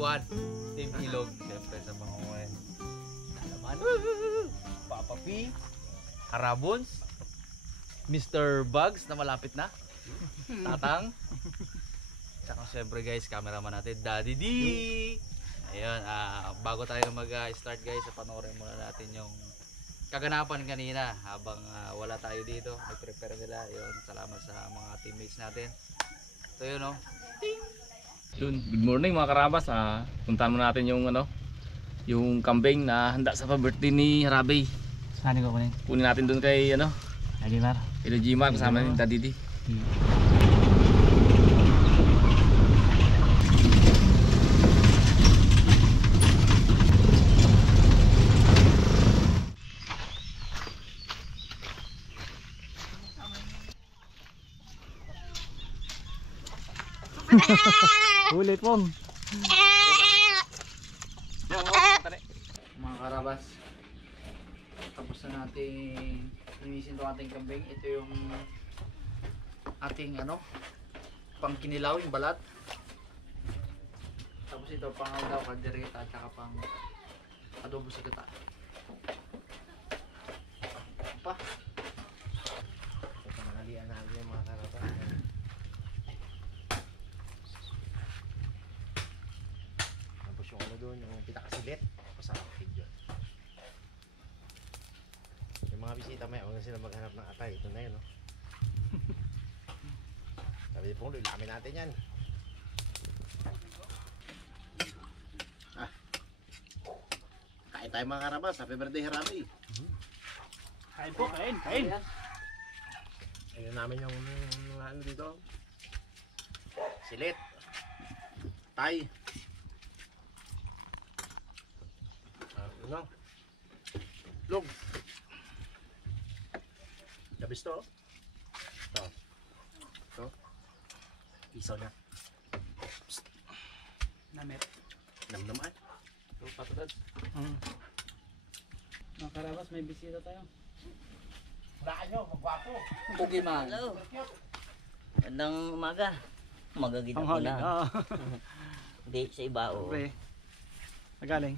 Iwan, Team Ilog. Siyempre sa mga uwan. Naman. Papa P. Harabons. Mr. Bugs na malapit na. Tatang. Tsaka siyempre guys, cameraman natin, Daddy D. Ayun, bago tayo mag-start guys, panoorin muna natin yung kaganapan kanina habang wala tayo dito. Nag-prepare nila. Ayun, salamat sa mga teammates natin. So yun o. Good morning mga karabas. Puntahan muna natin yung yung kambing na handa sa pa-birthday ni Harabe. Saan ko kunin? Kunin natin doon kay Aguilar. kay Jimar kasama ni Daddy D. Ulit pong. Mga karabas, tapos na natin linisin itong ating kambing. Ito yung ating pang kinilaw, yung balat. Tapos ito pang daw kaldereta at saka pang adobo sa gata. Pa Panangalian natin yung mga karabas. Tapos yung doon, yung pitakasilip. Pasakit yun. Yung mga bisita may huwag na sila maghanap ng atay. Ito na yun, no? Sabi po, lulamin natin yan. Kain tayo mga karabas. Happy birthday, Harabe. kain po, kain. Ayun namin yung dito. Silit. Tay. Log. Gabis to. Ito. Isaw na. Namit. Namnam ay. Ito, patutad. Mga karabas, may bisita tayo. Hulaan nyo, magwapo. Pugi man. Hello. Magandang umaga. Magagita ko lang. Hindi, sa iba o. Nagaling.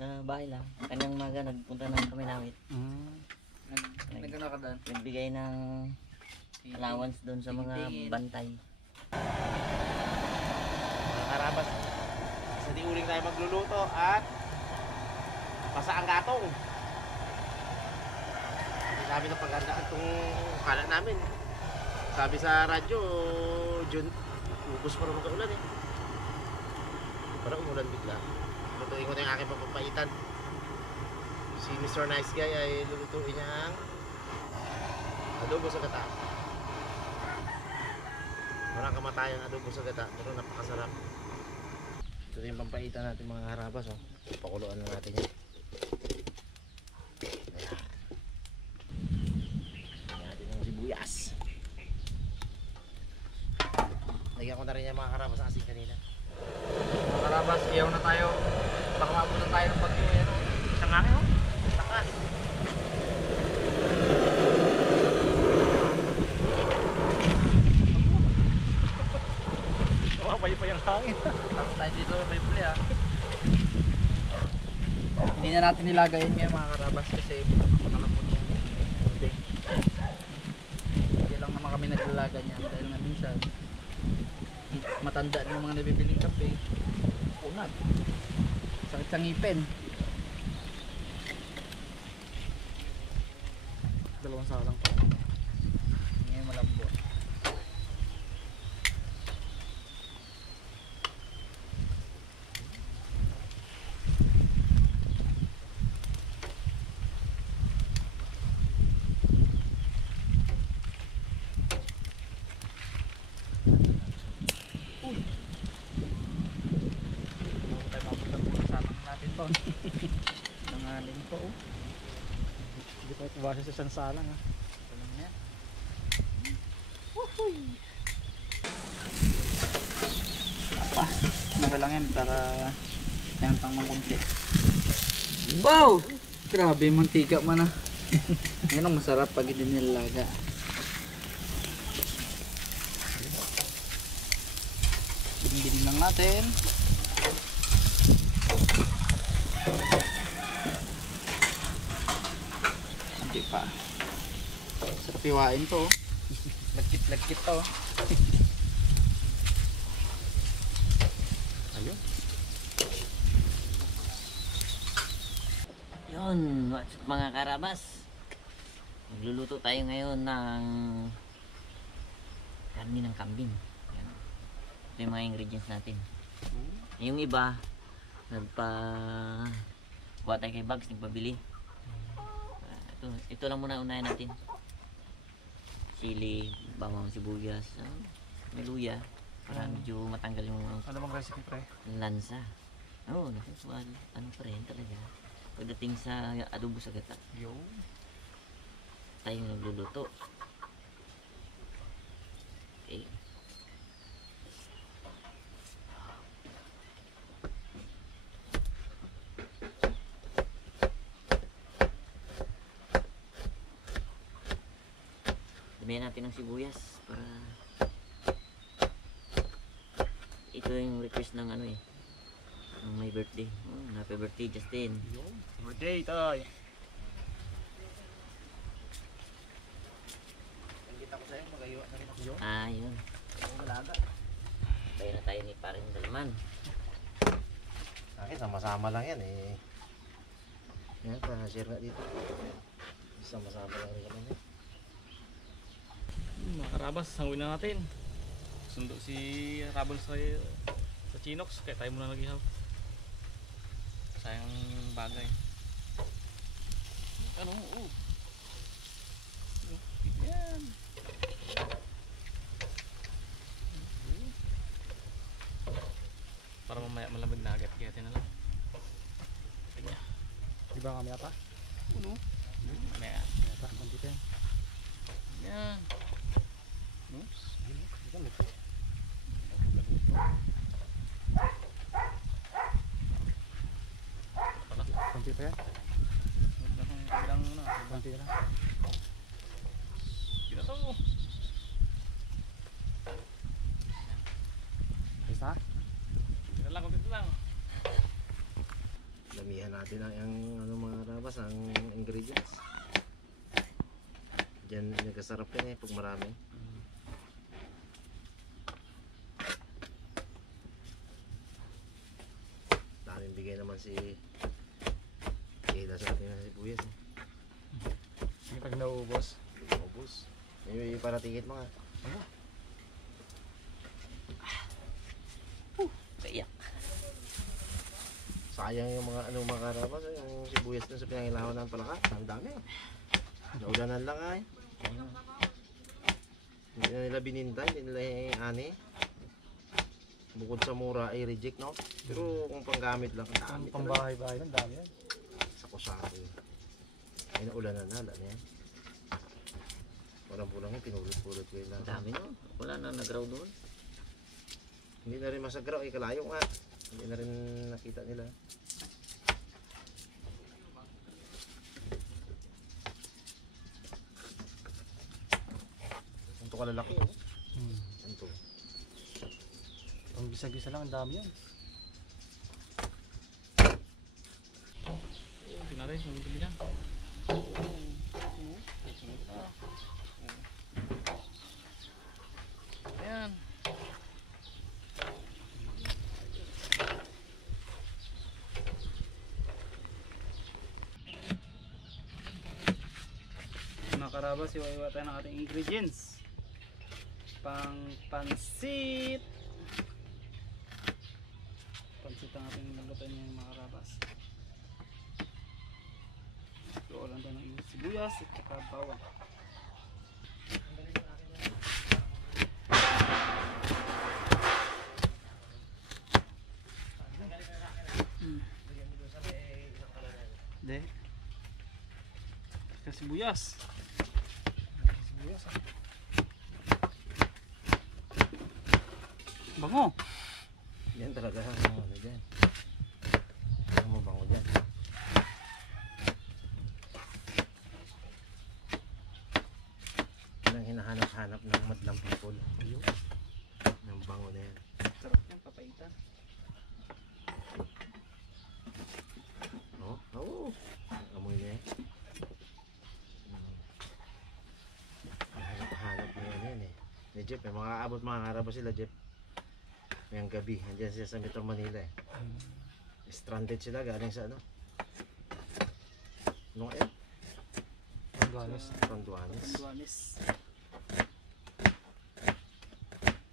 Sa bahay lang. Kanyang umaga nagpunta na kami nawit. Nagkano ka doon? Nagbigay ng allowance doon sa mga bantay. Mga karabas, sa di uling tayo magluluto at pasa ang gatong. Sabi na paghandaan itong kalat namin. Sabi sa radyo, June, ubos pa rin magkaulan eh. Parang umulan bigla. Lutuin ko na yung aking papapaitan. Si Mr. Nice Guy ay lulutuin niya ang adobo sa gata. Walang kamatayang adobo sa gata, pero napakasarap. Ito na yung pampaitan natin mga harabas. Pakuluan na natin yan. Ayan. Lagyan natin yung sibuyas. Lagyan ko na rin yung mga harabas na asin kanina. Mga karabas, iyaw na tayo. Baka mabunan tayo ng pag-iwan. Isang akin oh. Takas. May pa yung hangin. Tapos tayo dito, may puli Hindi na natin nilagayin ngayon mga karabas kasi makalapot yung tubig. Hindi lang naman kami naglalaga niyan dahil nga minsan matanda na yung mga nabibiling kape. Unat. Sakit sa ngipin. Dalawang salang pa. Ngayon malambot. Nangaling po oh. Hindi pa ito base sa sansalang ha. Salang na yan. Woohoo! Naka lang yan para yan pang makunti. Wow! Grabe mantika man ah. Yan ang masarap pag hindi nilalaga. Bilin lang natin. Hindi pa. Sa piwain to. Lagkit-lagkit to. Ayun. Yun, what's up mga karabas? Magluluto tayo ngayon ng karne ng kambing. Yan. Ito yung mga ingredients natin. Yung iba, kuha tayo kay Bugs, nagpabili. Ito lang muna unahin natin. Sili, bawang sibuyas, may luya, para medyo matanggal yung Ano bang recipe pre? lansa. Oo, nakasual. Ano pa rin talaga. Pagdating sa adobo sa gata, Yo. tayo nagluluto. Okay. Damihan natin ng sibuyas para ito yung request ng ano eh, ng my birthday. Oh, happy birthday Justin. Birthday tayo. Nakita ko sa'yo, magayiwa na rin ako yun. Ah, yun. Malaga. Tayo na tayo ni Paring Dalman. Akin, sama-sama lang yan eh. Yan, pa-share nga dito. Sama-sama lang rin kami. Mga karabas, sanguin na natin. Sundo si Rabon sa Chinox, kaya tayo muna nag-ihaw. Sayang bagay. Ano? Oh. Yan. Para mamaya malamig na agad, kaya na lang. Tingnan. Di ba kami pa? Ano? Mamaya. Pa, nandito yan. Yan. Oops. Konti pa yan. Bilang ano, Konti lang. kita to. Isa? Kita lang, konti lang. Damihan natin ang ano mga rabas, ang ingredients. Diyan nagkasarap yan eh pag marami. Daming bigay naman si Kayla sa atin na sibuyas eh. Yung pag nauubos. Ubus. Yung iparatingit mo nga. Kaiyak. Sayang yung mga ano mga karabas, yung sibuyas dun sa pinangilawan ng palaka. Ang dami. Naulanan lang ay. Hindi na nila bininta, hindi nila ani. Bukod sa mura ay reject, no? Pero kung panggamit lang, ang dami talaga. Pambahay-bahay ng dami yan. Sako-sako yun. Ay naulanan na, alam yan. Walang pulang yun, pinulot-pulot ko yun lang. Ang dami no. Wala na nagraw doon. Hindi na rin masagraw, ay kalayo nga. Hindi na rin nakita nila. Ito kalalaki, oh. Ito. Pang gisa-gisa lang, ang dami yan. Tingnan natin, yung bili na. Ayan. Mga karabas, iwa-iwa tayo ng ating ingredients. Pang pansit. Pansit ang ating naglutuin ng mga karabas. Iwalan tayo ng sibuyas at saka bawang. Hindi. Saka sibuyas. Sibuyas ah. Bango. Yan talaga, ano dyan. Ano mabango dyan. Yan ang hinahanap-hanap ng madlang people. Ng bango na yan. Sarap yung papaitan. Oo. Amoy niya eh. Hanap mo yan eh. Ni Jeff, may mga aabot mga karabas sila Jeff. Ngayong gabi, andyan sila sa Metro Manila eh. Stranded sila galing sa ano? Nung Tanduanes. Duanis.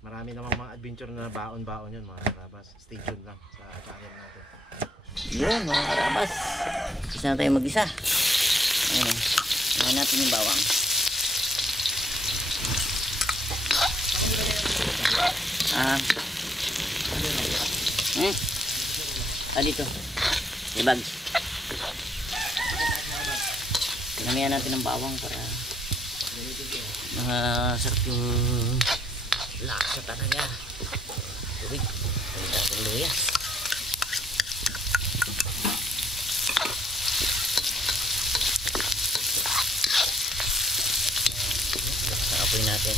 Marami namang mga adventure na baon-baon yun mga karabas. Stay tuned lang sa channel natin. Yun mga karabas. Isa na tayo mag-isa. Ayun. Ngayon natin yung bawang. Dito. Ibag. Pinamihan natin ng bawang para masarap yung lasa talaga. Tubig. Tubig natin luya. Nakapoy natin.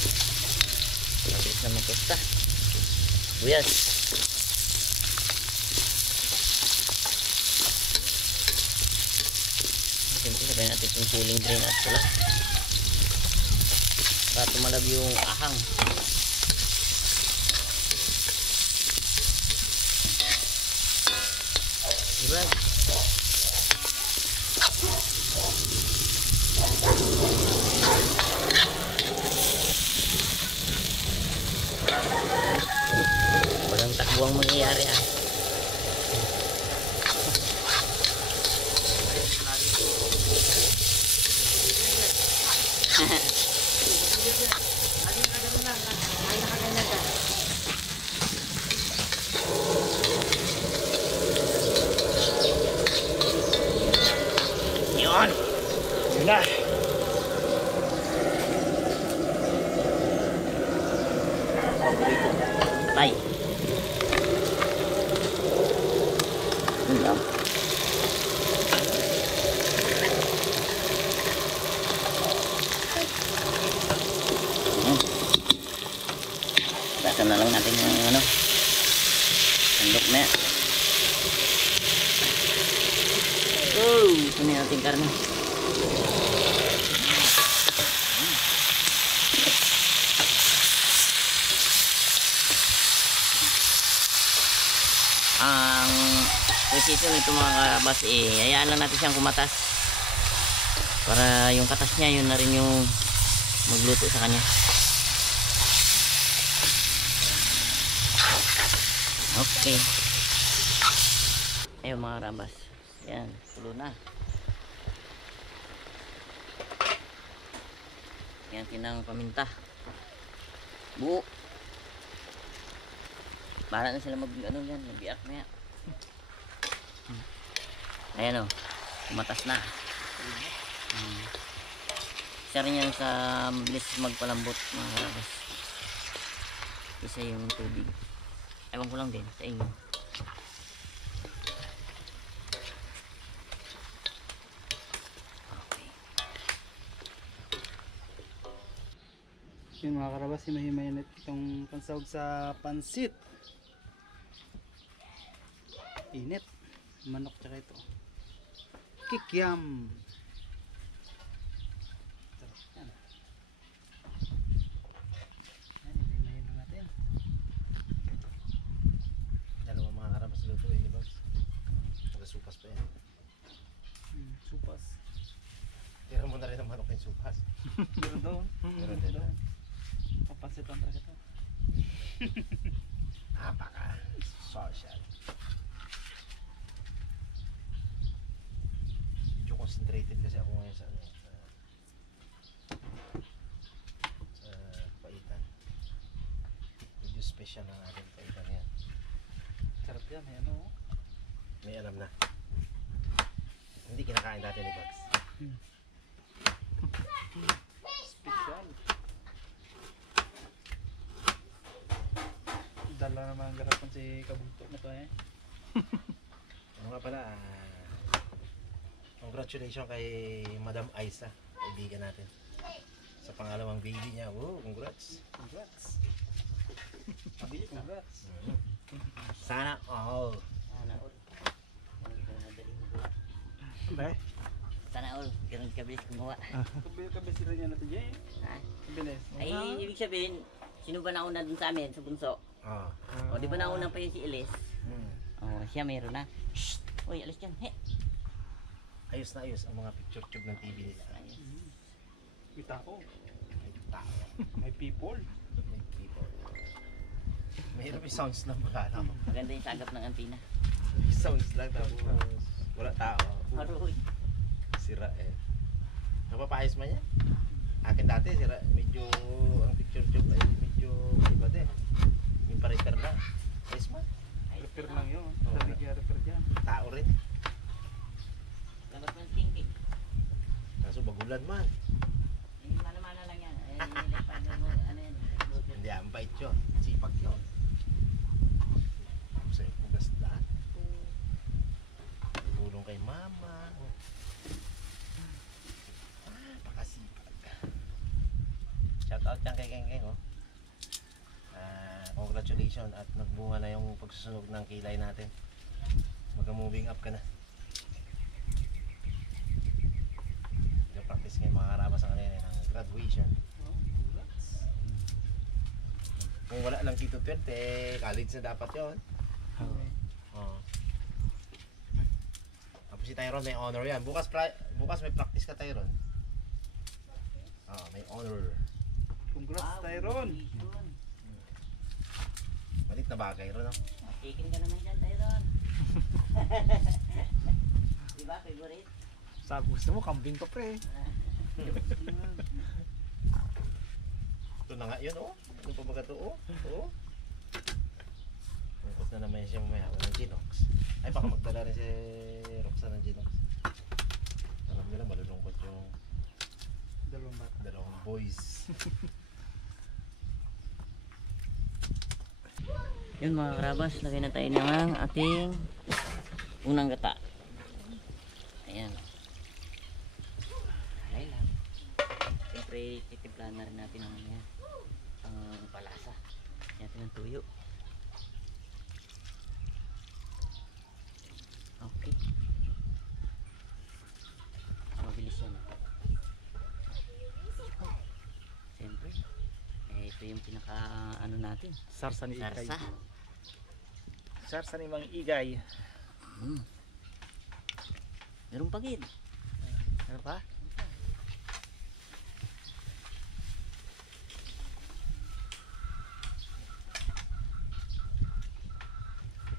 Mabilis na magkusta. Buyas. Siyempre sabihin natin yung cooling drain at pula para tumalab yung ahang. Diba? Walang takbuang mangyayari ah. Yun! Yun na! Tay! Yun lang. Basta na lang natin yung ano sandok na. Kunin natin karne. Ang precision nito mga karabas hayaan lang natin siyang kumatas para yung katas niya yun na rin yung magluto sa kanya. Okay. Ayun mga karabas. Yan, tulo na. Yan tinang paminta. Buo. Bahala na sila mag ano yan, mag-biak na yan. Ayan o, kumatas na. Isa rin yan sa mabilis magpalambot mga karabas. Isa yung tubig. Ewan ko lang din sa inyo. Yun mga karabas, himahimayin itong pansahog sa pansit. Init. Manok tsaka ito. Kikiam. Sarap yan. Yan, himahimayin na natin. Dalawang mga karabas lutuin ni Bugs. Magasupas pa yan. Supas. Tira mo na rin ang manok yung supas. Meron doon. Meron din. Papansitan talaga ito. Napaka social. Medyo concentrated kasi ako ngayon sa ano, sa paitan. Medyo special ang ating paitan yan. Sarap yan, ano. May alam na. Hindi kinakain dati ni Bugs. Special. Dala naman ang garapan si Kabunto na to eh. Ano nga pala, congratulations kay Madam Aisa, kaibigan natin. Sa pangalawang baby niya. Wow, congrats. Congrats. Mabilis na. Congrats. Sana all. Sana all. Ba? Sana all, ganun kabilis gumawa. Kabil sila niya natin dyan Ha? Kabilis. Ay, ibig sabihin, sino ba nauna dun sa amin, sa bunso? Ah. O, di ba nauna pa yun si Elis? O, siya meron na. Shhh! Uy, alis dyan. He! Ayos na ayos ang mga picture tube ng TV nila. Ayos. May tao. May tao. May people. May people. Mayroon may sounds lang wala na. Maganda yung sagap ng antina. May sounds lang tapos wala tao. Haroy. Sira eh. Napapayos man yan? Akin dati sira. Medyo ang picture tube ay medyo iba din. Yung pa-repair na. Ayos man. Repair lang yun. Oo. Sabi kaya repair dyan. Tao rin. Labas ng thinking. Kaso bagulan man. Eh, mana-mana lang yan. Eh, nilipad mo, ano yan. Hindi ang bait yun. Sipag yun. Kasi pugas lahat. Tulong kay mama. Pakasipag. Shout out dyan kay Geng oh. Congratulations at nagbunga na yung pagsusunog ng kilay natin. Mag-moving up ka na. Nag-practice ngayon mga karabas ang kanina ng graduation. Kung wala lang Kito 20, college na dapat yun. Oo. Tapos si Tyrone may honor yan. Bukas may practice ka Tyrone. May honor. Congrats, Tyron. Malit na bagay ron. Tikin ka naman dyan, Tyron. Diba, favorite? Sabi gusto mo, kambing pa pre. Ito na nga yun oh. Ano pa ba ito oh? Oo. Tungkot na naman siya mamaya. Walang Ginox. Ay baka magdala rin si Roxanne ng Ginox. Alam nila malulungkot yung dalawang boys. Yun mga karabas, lagay na tayo ng ating unang gata. Ayan. Alay lang. Siyempre, titimplan na rin natin ang yan. Ang palasa. Yan natin ng tuyo. Okay. Mabilis yan. Siyempre. Ito yung pinaka ano natin. Sarsa ni Igay. Sarsa. Sarsa ni Mang Igay. Meron pa gid. Ano pa?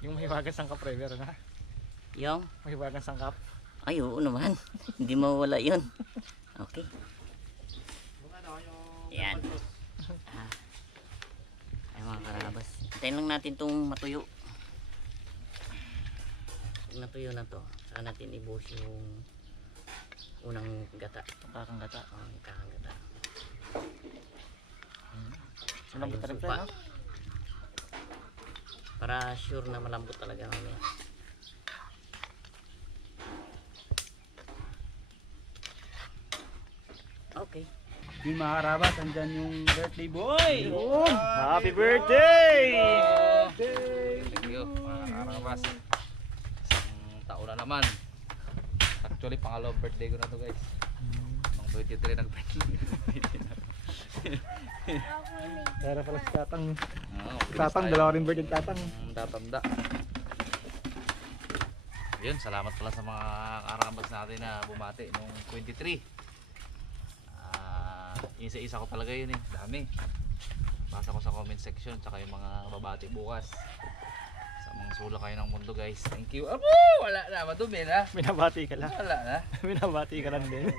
Yung mahiwagang sangkap pre, meron na. Yung? Mahiwagang sangkap. Ay, oo naman. Hindi mawala yun. Okay. Yan. Ay mga karabas. Hintayin lang natin itong matuyo. Pag natuyo na to, saka natin ibuhos yung unang gata. Kakang gata. Yung kakang gata. Malambot Yung na rin pre, supa. no? Para sure na malambot talaga mamaya. Okay. Yung mga karabas, andyan yung birthday boy! Happy birthday! Thank you mga karabas. Isang taon na naman. Actually pangalawang birthday ko na to guys. Pang 23 ng birthday. Dara pala si Tatang. Tatang, Dalawa rin birthday Tatang. Tatanda. Yun, salamat pala sa mga karabas natin na bumati nung 23. Isa-isa ko talaga yun eh, dami. Basa ko sa comment section, tsaka yung mga babati bukas. Sa mga sulak kayo ng mundo guys. Thank you. Abo! Wala na, madumi na. Minabati ka lang. Wala na. Minabati ka lang din.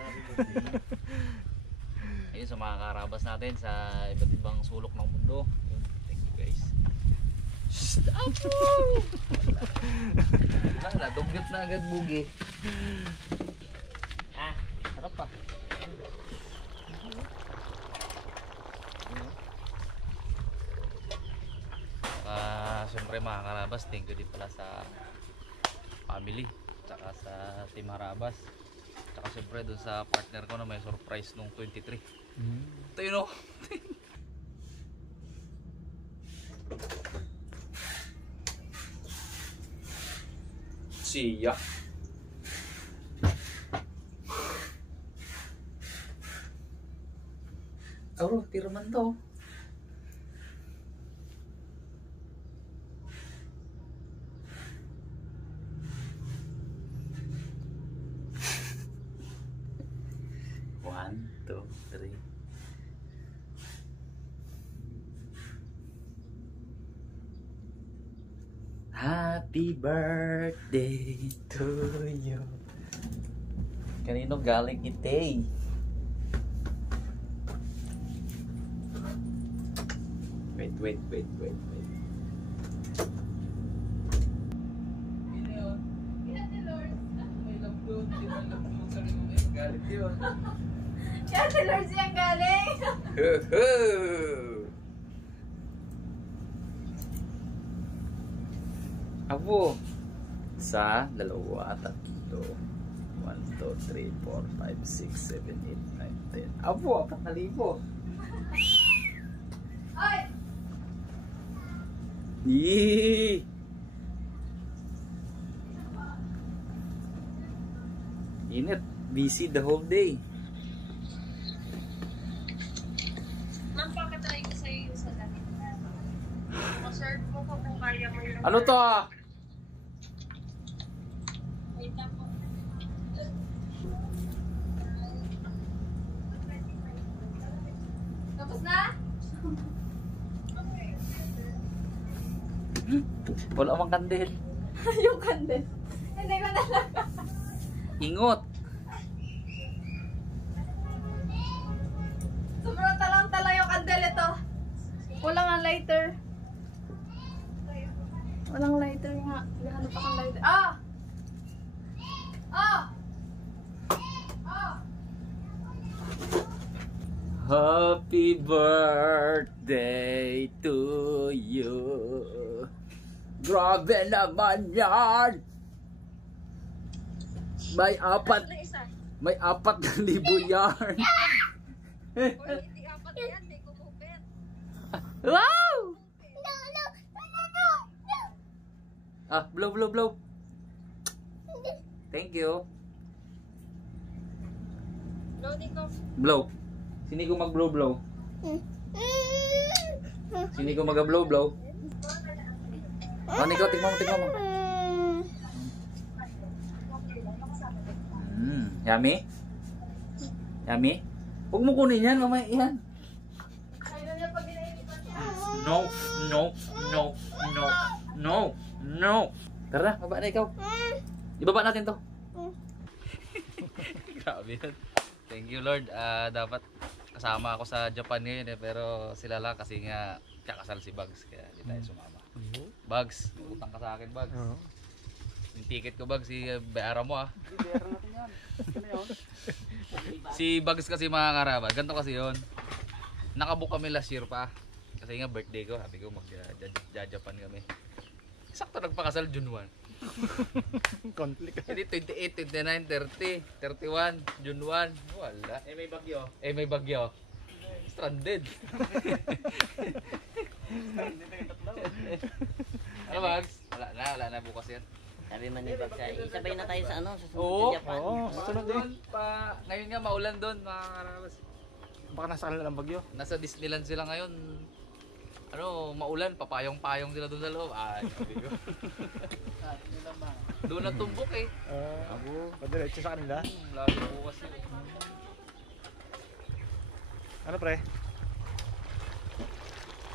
Ayun sa mga karabas natin sa iba't ibang sulok ng mundo. Yun, thank you guys. Shhh! Abo! Wala, dugyot na agad bugi. Sarap pa. Siyempre mga karabas, thank you din pala sa family tsaka sa team Harabas, tsaka siyempre dun sa partner ko na may surprise nung 23. Ito yun o. Siya. Aro, tiro man to. One, two, three. Happy birthday to you. Kanino galing ite? Wait. Kaya si Lord siyang galing. Apo. Sa dalawa, tatlo. 1, 2, 3, 4, 5, 6, 7, 8, 9, 10. Apo, 4,000. Ay! Yee! Init. Busy the whole day. Ma'am, pakatry ko sa'yo yung sa damit. Ma-serve mo ko kung kaya mo yung... Ano to ah? Wait lang po. Tapos na? Wala mang kandil. Yung kandil. Hindi ko talaga. Ingot. Sobrang talang-tala yung kandil ito. Walang nga lighter. Walang lighter nga. Gahanap akong lighter. Ah! Ah! Ah! Happy birthday to you. Grabe naman yan. May apat. Na isa. May 4,000 yarn. Uy, hindi apat yan. May kumupit. Wow! Ah, blow. Thank you. Loading ko. Blow. Sini ko mag-blow. Sini ko mag-blow. Oh, Nico, tingnan mo. Yummy? Yummy? Huwag mo kunin yan, mamaya yan. Ayun na pag inainipan siya. No. Tara, baba na ikaw. Ibaba natin to. Grabe yan. Thank you Lord. Dapat kasama ako sa Japan ngayon pero sila lang kasi nga kakasal si Bugs kaya hindi tayo sumama. Bugs, utang ka sa akin Bugs. Yung ticket ko Bugs, bayaran mo Bayaran natin yan. Ano yun? Si Bugs kasi mga karabas, ganito kasi yun. Nakabook kami last year pa. Kasi nga birthday ko, sabi ko mag-Japan kami. Sakto nagpakasal June 1. Conflict. Hindi 28, 29, 30, 31, June 1. Wala. May bagyo. Stranded. Ano Bugs? Wala na bukas yan. Sabi man ni Bagsa, isabay na tayo sa ano, sa Oo. sa Japan. Sunod Doon pa, ngayon nga maulan doon mga karabas. Baka nasa kanila ng bagyo. Nasa Disneyland sila ngayon. Ano, maulan, papayong-payong sila doon sa loob. Sabi ko. Doon na tumbok eh. Padiretso sa kanila. Lalo bukas yun. Ano pre?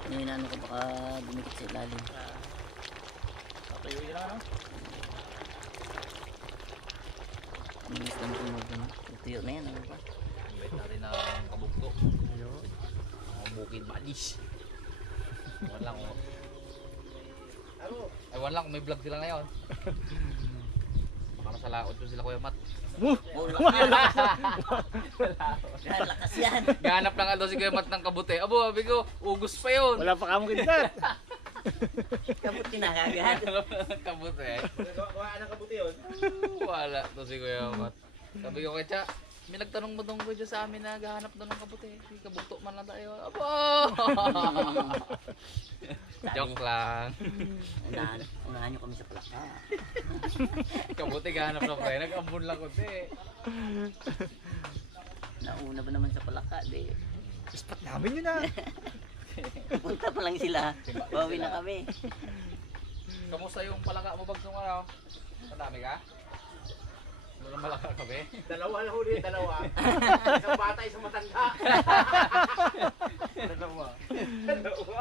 Ano ko baka dumikit sa ilalim. Patayo yun lang ano? Minis lang tumunog na. Tuyo na yan, ano ba? Invite natin ng kabugto. Ayun. Mga bukid malis. Walang ko. Ay wala kung may vlog sila ngayon. Baka nasa laot yun sila Kuya Mat. Lakas yan. Ganap lang nga daw si Kuya Mat ng kabute. Abo, sabi ko, ugos pa yun. Wala pa kamo kintat. Kabuti na kagad. Kabute. Gawa ng kabuti yun. Wala to si Kuya Mat. Sabi ko kay Cha, may nagtanong mo dong dyan sa amin na gahanap doon ng kabute. Kabugto man lang tayo. Abo! Joke lang. Unahan nyo kami sa plaka. Kabute gahanap na pre. Nag-ambon lang ko te. Nauna ba naman sa palaka, di? Spot namin yun ah. Punta pa lang sila. Bawi na kami. Kamusta yung palaka mo bags nung ano? Madami ka? Walang malaka kami. Dalawa na huli, dalawa. Isang bata, isang matanda. Dalawa. Dalawa.